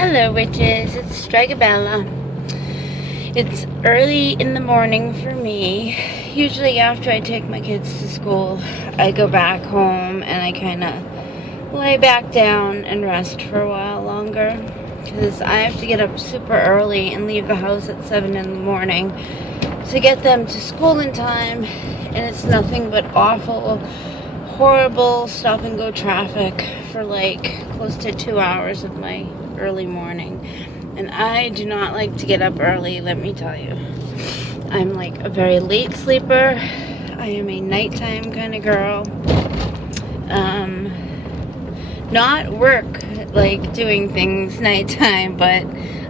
Hello witches, it's Stragabella. It's early in the morning for me. Usually after I take my kids to school, I go back home and I kind of lay back down and rest for a while longer. Because I have to get up super early and leave the house at 7 in the morning to get them to school in time. And it's nothing but awful, horrible stop and go traffic for like close to 2 hours of my early morning. And I do not like to get up early, let me tell you. I'm like a very late sleeper. I am a nighttime kind of girl. Not work, like doing things nighttime, but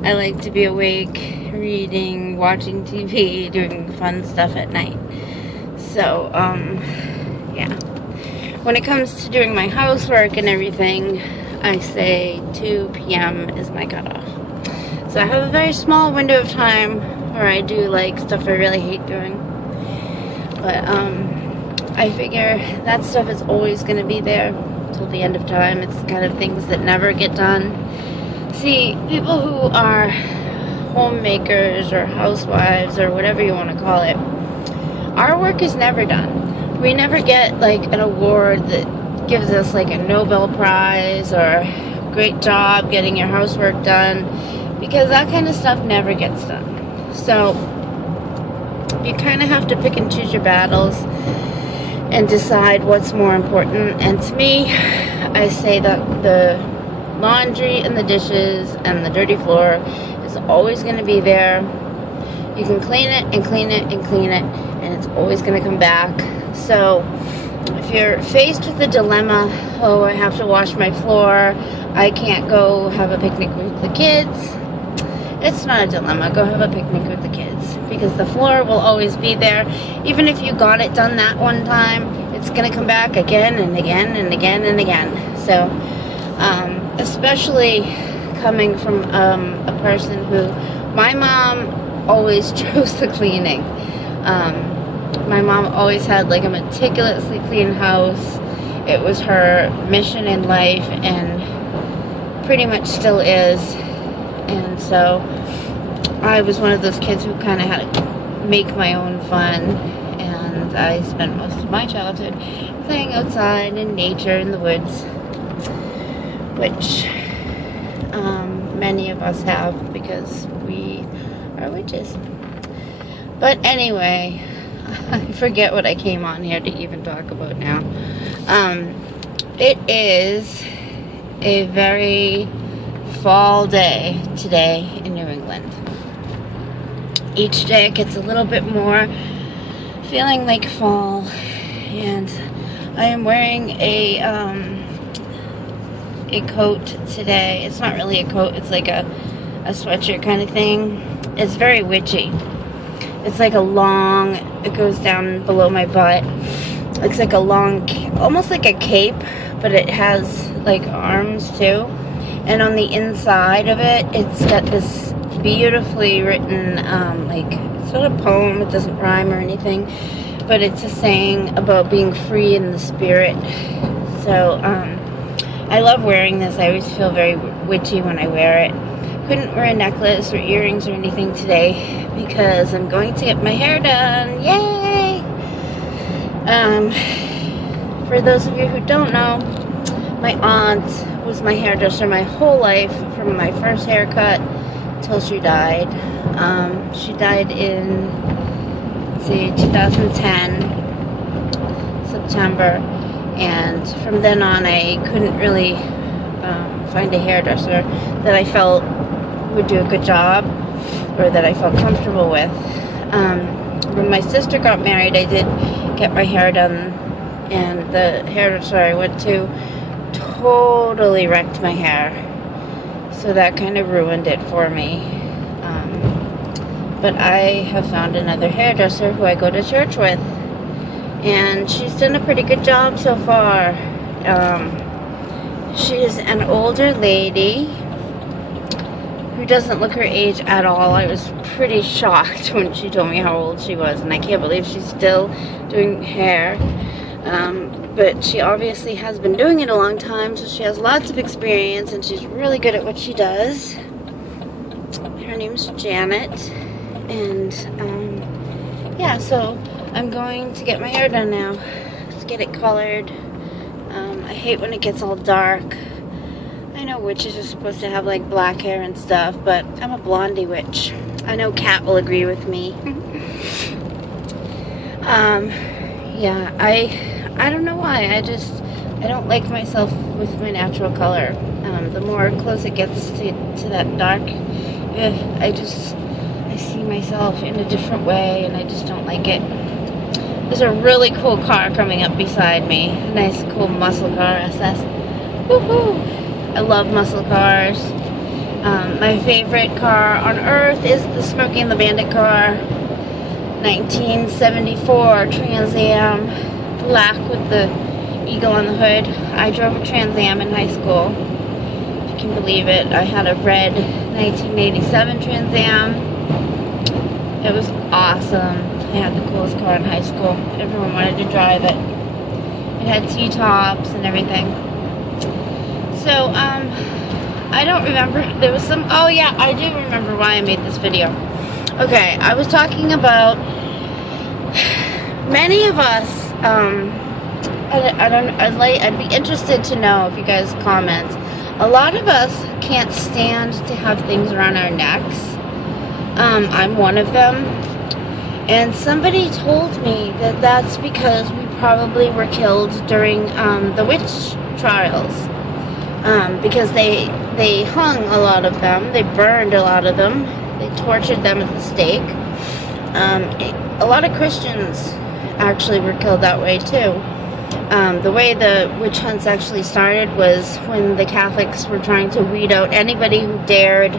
I like to be awake, reading, watching TV, doing fun stuff at night. So, yeah. When it comes to doing my housework and everything, I say 2 p.m. is my cutoff. So I have a very small window of time where I do like stuff I really hate doing. But I figure that stuff is always going to be there till the end of time. It's the kind of things that never get done. See, people who are homemakers or housewives or whatever you want to call it, our work is never done. We never get like an award that gives us like a Nobel Prize or great job getting your housework done, because that kind of stuff never gets done. So you kind of have to pick and choose your battles and decide what's more important. And to me, I say that the laundry and the dishes and the dirty floor is always going to be there. You can clean it and clean it and clean it, and it's always going to come back. So if you're faced with the dilemma, oh, I have to wash my floor, I can't go have a picnic with the kids, it's not a dilemma. Go have a picnic with the kids, because the floor will always be there. Even if you got it done that one time, it's going to come back again and again and again and again. So, especially coming from a person who, my mom always chose the cleaning. My mom always had like a meticulously clean house. It was her mission in life and pretty much still is. And so I was one of those kids who kind of had to make my own fun. And I spent most of my childhood playing outside in nature, in the woods, which many of us have because we are witches. But anyway, I forget what I came on here to even talk about now. It is a very fall day today in New England. Each day it gets a little bit more feeling like fall, and I am wearing a coat today. It's not really a coat, it's like a sweatshirt kind of thing. It's very witchy. It's like a long, it goes down below my butt. It's like a long, almost like a cape, but it has like arms too. And on the inside of it, it's got this beautifully written, like, it's not a poem, it doesn't rhyme or anything, but it's a saying about being free in the spirit. So, I love wearing this. I always feel very witchy when I wear it. Couldn't wear a necklace or earrings or anything today because I'm going to get my hair done. Yay! For those of you who don't know, my aunt was my hairdresser my whole life, from my first haircut till she died. She died in, let's see, 2010, September, and from then on I couldn't really find a hairdresser that I felt would do a good job or that I felt comfortable with. When my sister got married, I did get my hair done, and the hairdresser I went to totally wrecked my hair, so that kind of ruined it for me. But I have found another hairdresser who I go to church with, and she's done a pretty good job so far. She is an older lady who doesn't look her age at all. I was pretty shocked when she told me how old she was, and I can't believe she's still doing hair. But she obviously has been doing it a long time, so she has lots of experience, and she's really good at what she does. Her name's Janet, and yeah, so I'm going to get my hair done now. Let's get it colored. I hate when it gets all dark. I know witches are supposed to have like black hair and stuff, but I'm a blondie witch. I know Kat will agree with me. Yeah, I don't know why. I don't like myself with my natural color. The more close it gets to that dark, I see myself in a different way, and I just don't like it. There's a really cool car coming up beside me. A nice, cool muscle car SS. Woohoo! I love muscle cars. My favorite car on earth is the Smokey and the Bandit car. 1974 Trans Am, black with the eagle on the hood. I drove a Trans Am in high school, if you can believe it. I had a red 1987 Trans Am. It was awesome. I had the coolest car in high school. Everyone wanted to drive it. It had T-tops and everything. So, I don't remember. There was some, oh yeah, I do remember why I made this video. Okay, I was talking about many of us, I'd be interested to know if you guys comment. A lot of us can't stand to have things around our necks. I'm one of them. And somebody told me that that's because we probably were killed during the witch trials. Because they hung a lot of them, they burned a lot of them, they tortured them at the stake. A lot of Christians actually were killed that way too. The way the witch hunts actually started was when the Catholics were trying to weed out anybody who dared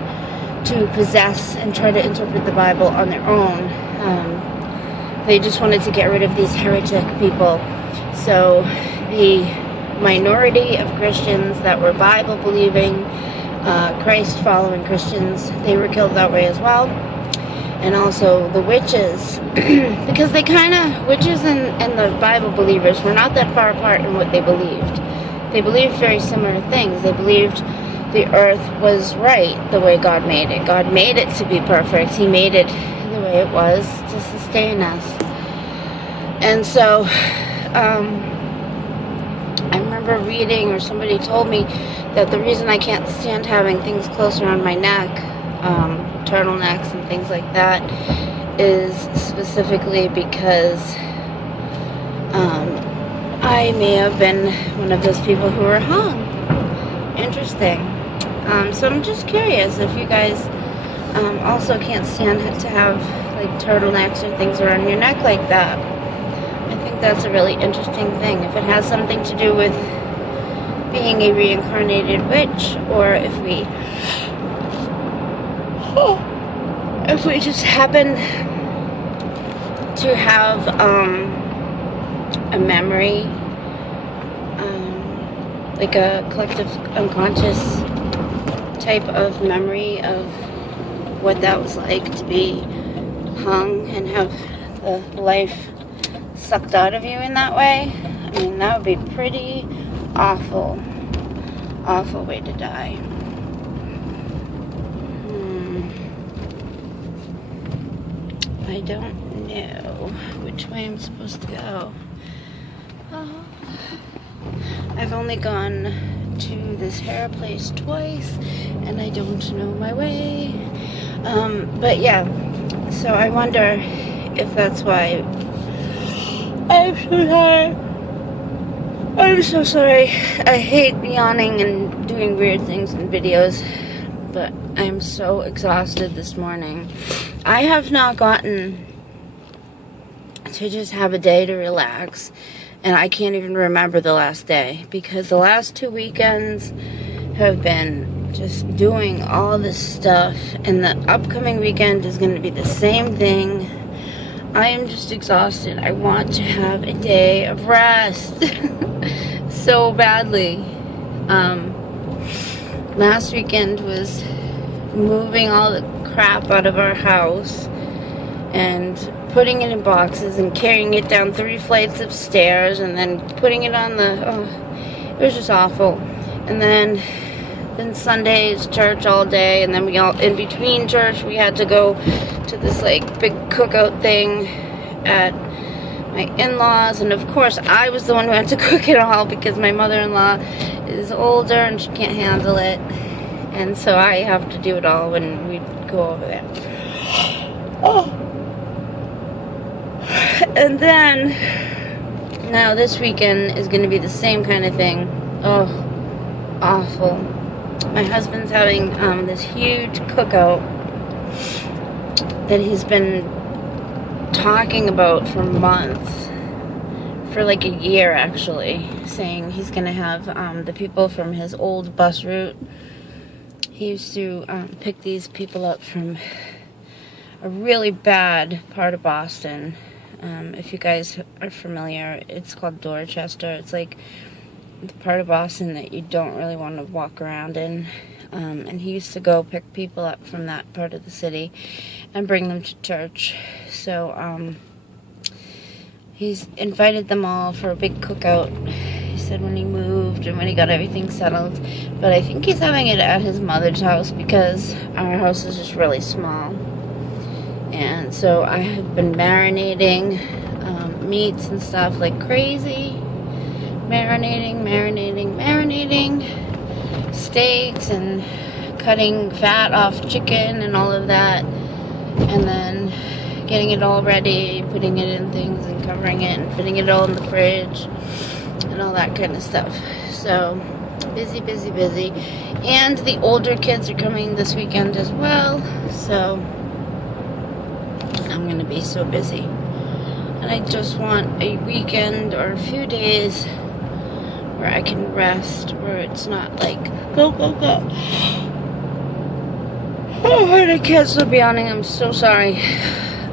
to possess and try to interpret the Bible on their own. They just wanted to get rid of these heretic people. So the minority of Christians that were Bible-believing, Christ-following Christians, they were killed that way as well. And also the witches, because they witches and the Bible believers were not that far apart in what they believed. They believed very similar things. They believed the earth was right the way God made it. God made it to be perfect. He made it the way it was to sustain us. And so, I remember reading, or somebody told me, that the reason I can't stand having things close around my neck, turtlenecks and things like that, is specifically because I may have been one of those people who were hung. Interesting. So I'm just curious if you guys also can't stand to have like turtlenecks or things around your neck like that. I think that's a really interesting thing. If it has something to do with being a reincarnated witch, or if we just happen to have a memory, like a collective unconscious type of memory of what that was like to be hung and have the life sucked out of you in that way. I mean, that would be pretty awful way to die. I don't know which way I'm supposed to go. Oh. I've only gone to this hair place twice, and I don't know my way. But yeah, so I wonder if that's why. I'm so sorry. I'm so sorry. I hate yawning and doing weird things in videos, but I'm so exhausted this morning. I have not gotten to just have a day to relax, and I can't even remember the last day, because the last 2 weekends have been just doing all this stuff, and the upcoming weekend is going to be the same thing. I am just exhausted. I want to have a day of rest so badly. Last weekend was moving all the crap out of our house and putting it in boxes and carrying it down 3 flights of stairs and then putting it on the, it was just awful. And then Sunday is church all day, and then we all, in between church, we had to go to this like big cookout thing at my in-laws, and of course I was the one who had to cook it all because my mother-in-law is older and she can't handle it, and so I have to do it all when we go over there. Oh. And then now this weekend is going to be the same kind of thing. Oh, awful. My husband's having this huge cookout that he's been talking about for months, for like a year actually, saying he's gonna have the people from his old bus route. He used to pick these people up from a really bad part of Boston. If you guys are familiar, it's called Dorchester. It's like the part of Boston that you don't really want to walk around in. And he used to go pick people up from that part of the city and bring them to church. So he's invited them all for a big cookout, he said, when he moved and when he got everything settled. But I think he's having it at his mother's house because our house is just really small. And so I have been marinating meats and stuff like crazy. Marinating steaks and cutting fat off chicken and all of that, and then getting it all ready, putting it in things and covering it and putting it all in the fridge and all that kind of stuff. So busy. And the older kids are coming this weekend as well, so I'm gonna be so busy. And I just want a weekend or a few days where I can rest, where it's not like go. Oh, and I can't stop yawning. I'm so sorry.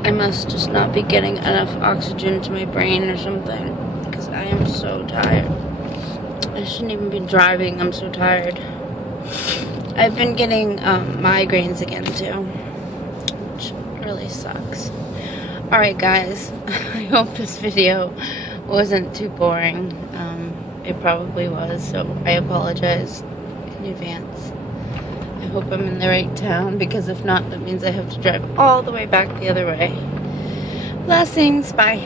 I must just not be getting enough oxygen to my brain or something, because I am so tired. I shouldn't even be driving. I'm so tired. I've been getting migraines again too, which really sucks. Alright guys, I hope this video wasn't too boring. It probably was, so I apologize in advance. I hope I'm in the right town, because if not, that means I have to drive all the way back the other way. Blessings, bye.